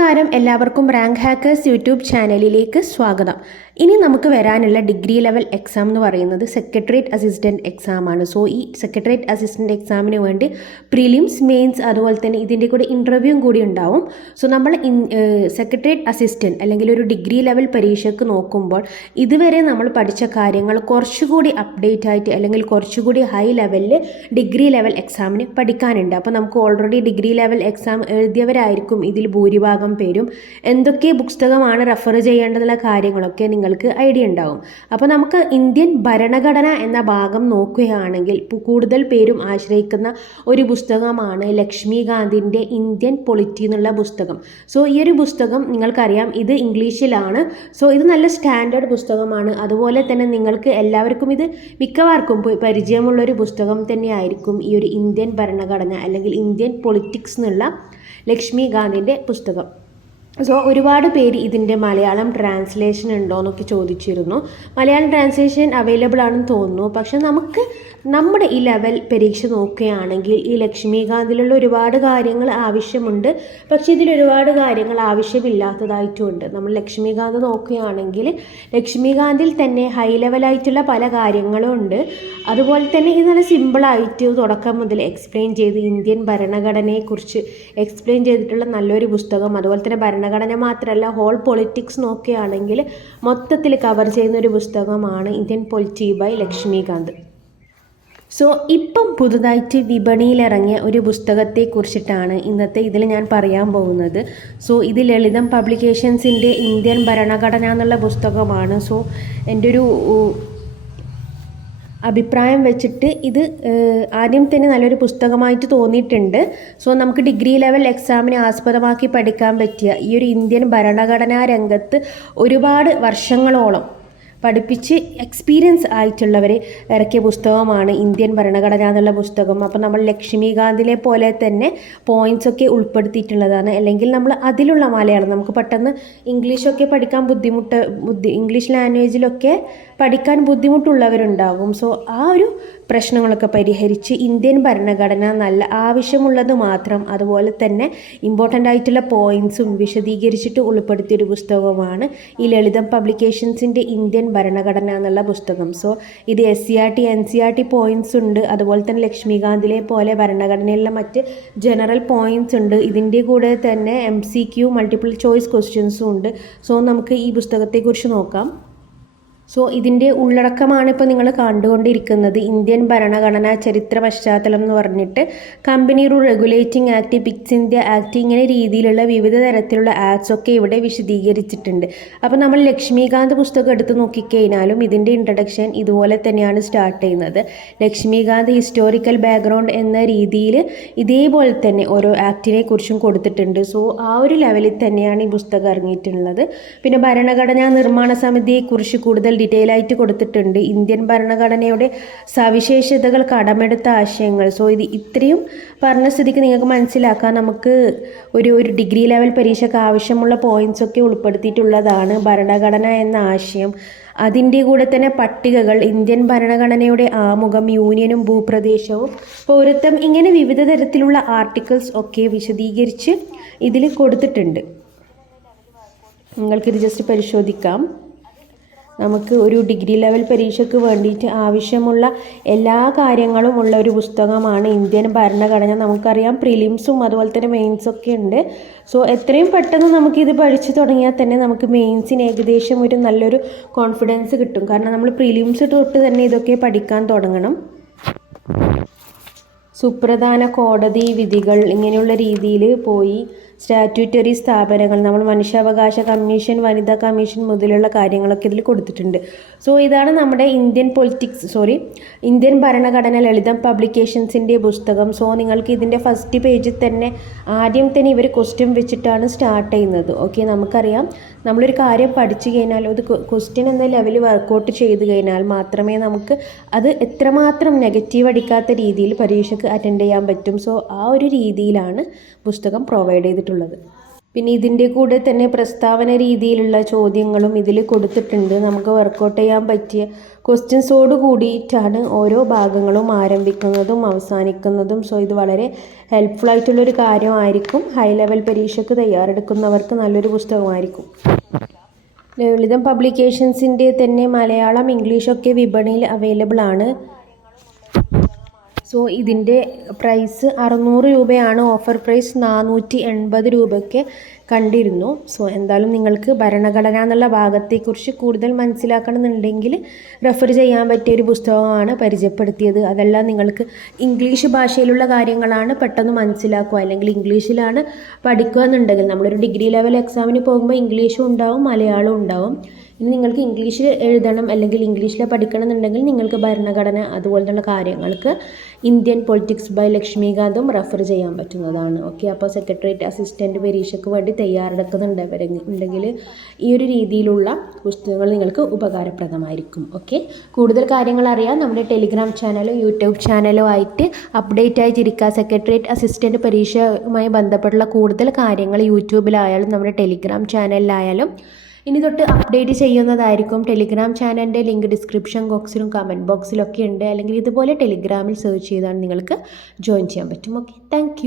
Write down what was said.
നമസ്കാരം, എല്ലാവർക്കും rank hackers YouTube ചാനലിലേക്ക് സ്വാഗതം. ഇനി നമുക്ക് വരാനുള്ള ഡിഗ്രി ലെവൽ എക്സാം എന്ന് പറയുന്നത് സെക്രട്ടേറിയറ്റ് അസിസ്റ്റൻറ്റ് എക്സാം ആണ്. സോ ഈ സെക്രട്ടേറിയറ്റ് അസിസ്റ്റൻറ്റ് എക്സാമിന് വേണ്ടി പ്രിലിംസ്, മെയിൻസ്, അതുപോലെ തന്നെ ഇതിൻ്റെ കൂടെ ഇൻ്റർവ്യൂവും കൂടി ഉണ്ടാവും. സോ നമ്മൾ സെക്രട്ടേറിയറ്റ് അസിസ്റ്റൻറ്റ് അല്ലെങ്കിൽ ഒരു ഡിഗ്രി ലെവൽ പരീക്ഷയ്ക്ക് നോക്കുമ്പോൾ ഇതുവരെ നമ്മൾ പഠിച്ച കാര്യങ്ങൾ കുറച്ചുകൂടി അപ്ഡേറ്റ് ആയിട്ട് അല്ലെങ്കിൽ കുറച്ചുകൂടി ഹൈ ലെവലിൽ ഡിഗ്രി ലെവൽ എക്സാമിന് പഠിക്കാനുണ്ട്. അപ്പോൾ നമുക്ക് ഓൾറെഡി ഡിഗ്രി ലെവൽ എക്സാം എഴുതിയവരായിരിക്കും ഇതിൽ ഭൂരിഭാഗം പേരും. എന്തൊക്കെ പുസ്തകമാണ് റെഫർ ചെയ്യേണ്ടതുള്ള കാര്യങ്ങളൊക്കെ നിങ്ങൾക്ക് ഐഡിയ ഉണ്ടാവും. അപ്പോൾ നമുക്ക് ഇന്ത്യൻ ഭരണഘടന എന്ന ഭാഗം നോക്കുകയാണെങ്കിൽ കൂടുതൽ പേരും ആശ്രയിക്കുന്ന ഒരു പുസ്തകമാണ് ലക്ഷ്മികാന്തിൻ്റെ ഇന്ത്യൻ പൊളിറ്റി എന്നുള്ള പുസ്തകം. സോ ഈ ഒരു പുസ്തകം നിങ്ങൾക്കറിയാം, ഇത് ഇംഗ്ലീഷിലാണ്. സോ ഇത് നല്ല സ്റ്റാൻഡേർഡ് പുസ്തകമാണ്. അതുപോലെ തന്നെ നിങ്ങൾക്ക് എല്ലാവർക്കും ഇത് മിക്കവാർക്കും പരിചയമുള്ളൊരു പുസ്തകം തന്നെയായിരിക്കും ഈ ഒരു ഇന്ത്യൻ ഭരണഘടന അല്ലെങ്കിൽ ഇന്ത്യൻ പൊളിറ്റിക്സ് എന്നുള്ള ലക്ഷ്മികാന്തിൻ്റെ പുസ്തകം. സോ ഒരുപാട് പേര് ഇതിൻ്റെ മലയാളം ട്രാൻസ്ലേഷൻ ഉണ്ടോ എന്നൊക്കെ ചോദിച്ചിരുന്നു. മലയാളം ട്രാൻസ്ലേഷൻ അവൈലബിൾ ആണെന്ന് തോന്നുന്നു. പക്ഷെ നമുക്ക് നമ്മുടെ ഈ ലെവൽ പരീക്ഷ നോക്കുകയാണെങ്കിൽ ഈ ലക്ഷ്മികാന്തിലുള്ള ഒരുപാട് കാര്യങ്ങൾ ആവശ്യമുണ്ട്, പക്ഷേ ഇതിൽ ഒരുപാട് കാര്യങ്ങൾ ആവശ്യമില്ലാത്തതായിട്ടുമുണ്ട്. നമ്മൾ ലക്ഷ്മികാന്ത് നോക്കുകയാണെങ്കിൽ ലക്ഷ്മികാന്തിൽ തന്നെ ഹൈ ലെവലായിട്ടുള്ള പല കാര്യങ്ങളും ഉണ്ട്. അതുപോലെ തന്നെ ഇത് നല്ല സിമ്പിളായിട്ട് തുടക്കം മുതൽ എക്സ്പ്ലെയിൻ ചെയ്ത് ഇന്ത്യൻ ഭരണഘടനയെക്കുറിച്ച് എക്സ്പ്ലെയിൻ ചെയ്തിട്ടുള്ള നല്ലൊരു പുസ്തകം. അതുപോലെ തന്നെ ഭരണഘടന മാത്രമല്ല, ഹോൾ പൊളിറ്റിക്സ് നോക്കുകയാണെങ്കിൽ മൊത്തത്തിൽ കവർ ചെയ്യുന്ന ഒരു പുസ്തകമാണ് Indian polity by Laxmikanth. So ഇപ്പം പുതുതായിട്ട് വിപണിയിലിറങ്ങിയ ഒരു പുസ്തകത്തെക്കുറിച്ചിട്ടാണ് ഇന്നത്തെ ഇതിൽ ഞാൻ പറയാൻ പോകുന്നത്. സോ ഇത് ലളിതം പബ്ലിക്കേഷൻസിൻ്റെ ഇന്ത്യൻ ഭരണഘടന എന്നുള്ള പുസ്തകമാണ്. സോ എൻ്റെ ഒരു അഭിപ്രായം വെച്ചിട്ട് ഇത് ആദ്യം തന്നെ നല്ലൊരു പുസ്തകമായിട്ട് തോന്നിയിട്ടുണ്ട്. സോ നമുക്ക് ഡിഗ്രി ലെവൽ എക്സാമിനെ ആസ്പദമാക്കി പഠിക്കാൻ പറ്റിയ ഈ ഒരു ഇന്ത്യൻ ഭരണഘടനാ രംഗത്ത് ഒരുപാട് വർഷങ്ങളോളം പഠിപ്പിച്ച് എക്സ്പീരിയൻസ് ആയിട്ടുള്ളവർ ഇറക്കിയ പുസ്തകമാണ് ഇന്ത്യൻ ഭരണഘടന എന്നുള്ള പുസ്തകം. അപ്പോൾ നമ്മൾ ലക്ഷ്മികാന്തിലെ പോലെ തന്നെ പോയിൻറ്റ്സൊക്കെ ഉൾപ്പെടുത്തിയിട്ടുള്ളതാണ്. അല്ലെങ്കിൽ നമ്മൾ അതിലുള്ള മലയാളം നമുക്ക് പെട്ടെന്ന് ഇംഗ്ലീഷൊക്കെ പഠിക്കാൻ ഇംഗ്ലീഷ് ലാംഗ്വേജിലൊക്കെ പഠിക്കാൻ ബുദ്ധിമുട്ടുള്ളവരുണ്ടാകും. സോ ആ ഒരു പ്രശ്നങ്ങളൊക്കെ പരിഹരിച്ച് ഇന്ത്യൻ ഭരണഘടന നല്ല ആവശ്യമുള്ളത് മാത്രം, അതുപോലെ തന്നെ ഇമ്പോർട്ടൻ്റ് ആയിട്ടുള്ള പോയിൻറ്റ്സും വിശദീകരിച്ചിട്ട് ഉൾപ്പെടുത്തിയൊരു പുസ്തകമാണ് ഈ ലളിതം പബ്ലിക്കേഷൻസിൻ്റെ ഇന്ത്യൻ ഭരണഘടന എന്നുള്ള പുസ്തകം. സോ ഇത് SCERT NCERT പോയിൻറ്റ്സ് ഉണ്ട്. അതുപോലെ തന്നെ ലക്ഷ്മികാന്തിലെ പോലെ ഭരണഘടനയിലുള്ള മറ്റ് ജനറൽ പോയിൻറ്റ്സ് ഉണ്ട്. ഇതിൻ്റെ കൂടെ തന്നെ MCQ മൾട്ടിപ്പിൾ ചോയ്സ് ക്വസ്റ്റ്യൻസും ഉണ്ട്. സോ നമുക്ക് ഈ പുസ്തകത്തെക്കുറിച്ച് നോക്കാം. സോ ഇതിൻ്റെ ഉള്ളടക്കമാണ് ഇപ്പോൾ നിങ്ങൾ കണ്ടുകൊണ്ടിരിക്കുന്നത്. ഇന്ത്യൻ ഭരണഘടനാ ചരിത്ര പശ്ചാത്തലം എന്ന് പറഞ്ഞിട്ട് company rule regulating act, Pitt's India act, ഇങ്ങനെ രീതിയിലുള്ള വിവിധ തരത്തിലുള്ള ആക്ട്സ് ഒക്കെ ഇവിടെ വിശദീകരിച്ചിട്ടുണ്ട്. അപ്പോൾ നമ്മൾ ലക്ഷ്മികാന്ത് പുസ്തകം എടുത്ത് നോക്കിക്കഴിഞ്ഞാലും ഇതിൻ്റെ ഇൻട്രഡക്ഷൻ ഇതുപോലെ തന്നെയാണ് സ്റ്റാർട്ട് ചെയ്യുന്നത്. ലക്ഷ്മികാന്ത് ഹിസ്റ്റോറിക്കൽ ബാക്ക്ഗ്രൗണ്ട് എന്ന രീതിയിൽ ഇതേപോലെ തന്നെ ഓരോ ആക്ടിനെ കുറിച്ചും കൊടുത്തിട്ടുണ്ട്. സോ ആ ഒരു ലെവലിൽ തന്നെയാണ് ഈ പുസ്തകം ഇറങ്ങിയിട്ടുള്ളത്. പിന്നെ ഭരണഘടനാ നിർമ്മാണ സമിതിയെക്കുറിച്ച് കൂടുതൽ ഡീറ്റെയിൽ ആയിട്ട് കൊടുത്തിട്ടുണ്ട്. ഇന്ത്യൻ ഭരണഘടനയുടെ സവിശേഷതകൾ, കടമെടുത്ത ആശയങ്ങൾ. സോ ഇത് ഇത്രയും പറഞ്ഞ സ്ഥിതിക്ക് നിങ്ങൾക്ക് മനസ്സിലാക്കാം, നമുക്ക് ഒരു ഡിഗ്രി ലെവൽ പരീക്ഷയ്ക്ക് ആവശ്യമുള്ള പോയിൻറ്റ്സ് ഒക്കെ ഉൾപ്പെടുത്തിയിട്ടുള്ളതാണ് ഭരണഘടന എന്ന ആശയം. അതിൻ്റെ കൂടെ തന്നെ പട്ടികകൾ, ഇന്ത്യൻ ഭരണഘടനയുടെ ആമുഖം, യൂണിയനും ഭൂപ്രദേശവും, പൗരത്വം, ഇങ്ങനെ വിവിധ തരത്തിലുള്ള ആർട്ടിക്കിൾസ് ഒക്കെ വിശദീകരിച്ച് ഇതിൽ കൊടുത്തിട്ടുണ്ട്. നിങ്ങൾക്കിത് ജസ്റ്റ് പരിശോധിക്കാം. നമുക്ക് ഒരു ഡിഗ്രി ലെവൽ പരീക്ഷയ്ക്ക് വേണ്ടിയിട്ട് ആവശ്യമുള്ള എല്ലാ കാര്യങ്ങളും ഉള്ള ഒരു പുസ്തകമാണ് ഇന്ത്യൻ ഭരണഘടന. നമുക്കറിയാം പ്രിലിംസും അതുപോലെ തന്നെ മെയിൻസൊക്കെ ഉണ്ട്. സോ എത്രയും പെട്ടെന്ന് നമുക്കിത് പഠിച്ചു തുടങ്ങിയാൽ തന്നെ നമുക്ക് മെയിൻസിന് ഏകദേശം ഒരു നല്ലൊരു കോൺഫിഡൻസ് കിട്ടും. കാരണം നമ്മൾ പ്രിലിംസ് തൊട്ട് തന്നെ ഇതൊക്കെ പഠിക്കാൻ തുടങ്ങണം. സുപ്രധാന കോടതി വിധികൾ, ഇങ്ങനെയുള്ള രീതിയിൽ പോയി സ്റ്റാറ്റ്യൂട്ടറി സ്ഥാപനങ്ങൾ, നമ്മൾ മനുഷ്യാവകാശ കമ്മീഷൻ, വനിതാ കമ്മീഷൻ മുതലുള്ള കാര്യങ്ങളൊക്കെ ഇതിൽ കൊടുത്തിട്ടുണ്ട്. സോ ഇതാണ് നമ്മുടെ ഇന്ത്യൻ ഭരണഘടന ലളിതം പബ്ലിക്കേഷൻസിൻ്റെ പുസ്തകം. സോ നിങ്ങൾക്ക് ഇതിൻ്റെ ഫസ്റ്റ് പേജിൽ തന്നെ ആദ്യം തന്നെ ഇവർ ക്വസ്റ്റ്യൻ വെച്ചിട്ടാണ് സ്റ്റാർട്ട് ചെയ്യുന്നത്. ഓക്കെ, നമുക്കറിയാം നമ്മളൊരു കാര്യം പഠിച്ചു കഴിഞ്ഞാൽ അത് ക്വസ്റ്റ്യൻ എന്ന ലെവലിൽ വർക്കൗട്ട് ചെയ്ത് കഴിഞ്ഞാൽ മാത്രമേ നമുക്ക് അത് എത്രമാത്രം നെഗറ്റീവ് അടിക്കാത്ത രീതിയിൽ പരീക്ഷയ്ക്ക് അറ്റൻഡ് ചെയ്യാൻ പറ്റും. സോ ആ ഒരു രീതിയിലാണ് പുസ്തകം പ്രൊവൈഡ് ചെയ്തിട്ടുള്ളത്. പിന്നെ ഇതിൻ്റെ കൂടെ തന്നെ പ്രസ്താവന രീതിയിലുള്ള ചോദ്യങ്ങളും ഇതിൽ കൊടുത്തിട്ടുണ്ട്. നമുക്ക് വർക്കൗട്ട് ചെയ്യാൻ പറ്റിയ ക്വസ്റ്റ്യൻസോട് കൂടിയിട്ടാണ് ഓരോ ഭാഗങ്ങളും ആരംഭിക്കുന്നതും അവസാനിക്കുന്നതും. സോ ഇത് വളരെ ഹെൽപ്ഫുൾ ആയിട്ടുള്ളൊരു കാര്യമായിരിക്കും. ഹൈ ലെവൽ പരീക്ഷയ്ക്ക് തയ്യാറെടുക്കുന്നവർക്ക് നല്ലൊരു പുസ്തകമായിരിക്കും. ലളിതം പബ്ലിക്കേഷൻസിൻ്റെ തന്നെ മലയാളം, ഇംഗ്ലീഷൊക്കെ വിപണിയിൽ അവൈലബിൾ ആണ്. സോ ഇതിൻ്റെ പ്രൈസ് 600 രൂപയാണ്. ഓഫർ പ്രൈസ് 480 രൂപയ്ക്ക് കണ്ടിരുന്നു. സോ എന്തായാലും നിങ്ങൾക്ക് ഭരണഘടന എന്നുള്ള ഭാഗത്തെക്കുറിച്ച് കൂടുതൽ മനസ്സിലാക്കണമെന്നുണ്ടെങ്കിൽ റെഫർ ചെയ്യാൻ പറ്റിയ ഒരു പുസ്തകമാണ് പരിചയപ്പെടുത്തിയത്. അതെല്ലാം നിങ്ങൾക്ക് ഇംഗ്ലീഷ് ഭാഷയിലുള്ള കാര്യങ്ങളാണ് പെട്ടെന്ന് മനസ്സിലാക്കുക, അല്ലെങ്കിൽ ഇംഗ്ലീഷിലാണ് പഠിക്കുക എന്നുണ്ടെങ്കിൽ നമ്മളൊരു ഡിഗ്രി ലെവൽ എക്സാമിന് പോകുമ്പോൾ ഇംഗ്ലീഷും ഉണ്ടാവും മലയാളവും ഉണ്ടാവും. ഇനി നിങ്ങൾക്ക് ഇംഗ്ലീഷിൽ എഴുതണം അല്ലെങ്കിൽ ഇംഗ്ലീഷിൽ പഠിക്കണം എന്നുണ്ടെങ്കിൽ നിങ്ങൾക്ക് ഭരണഘടന അതുപോലുള്ള കാര്യങ്ങൾക്ക് ഇന്ത്യൻ പൊളിറ്റിക്സ് ബൈ ലക്ഷ്മികാന്തും റെഫർ ചെയ്യാൻ പറ്റുന്നതാണ്. ഓക്കെ, അപ്പോൾ സെക്രട്ടേറിയറ്റ് അസിസ്റ്റൻറ്റ് പരീക്ഷയ്ക്ക് വേണ്ടി തയ്യാറെടുക്കുന്നുണ്ടെങ്കിൽ ഈ ഒരു രീതിയിലുള്ള പുസ്തകങ്ങൾ നിങ്ങൾക്ക് ഉപകാരപ്രദമായിരിക്കും. ഓക്കെ, കൂടുതൽ കാര്യങ്ങൾ അറിയാൻ നമ്മുടെ ടെലിഗ്രാം ചാനലോ യൂട്യൂബ് ചാനലോ ആയിട്ട് അപ്ഡേറ്റ് ആയിട്ടിരിക്കുക. സെക്രട്ടേറിയറ്റ് അസിസ്റ്റൻറ്റ് പരീക്ഷയുമായി ബന്ധപ്പെട്ടുള്ള കൂടുതൽ കാര്യങ്ങൾ യൂട്യൂബിലായാലും നമ്മുടെ ടെലിഗ്രാം ചാനലിലായാലും ഇനി തൊട്ട് അപ്ഡേറ്റ് ചെയ്യുന്നതായിരിക്കും. ടെലിഗ്രാം ചാനലിൻ്റെ ലിങ്ക് ഡിസ്ക്രിപ്ഷൻ ബോക്സിലും കമൻറ്റ് ബോക്സിലൊക്കെ ഉണ്ട്. അല്ലെങ്കിൽ ഇതുപോലെ ടെലിഗ്രാമിൽ സെർച്ച് ചെയ്താൽ നിങ്ങൾക്ക് ജോയിൻ ചെയ്യാൻ പറ്റും. Okay, thank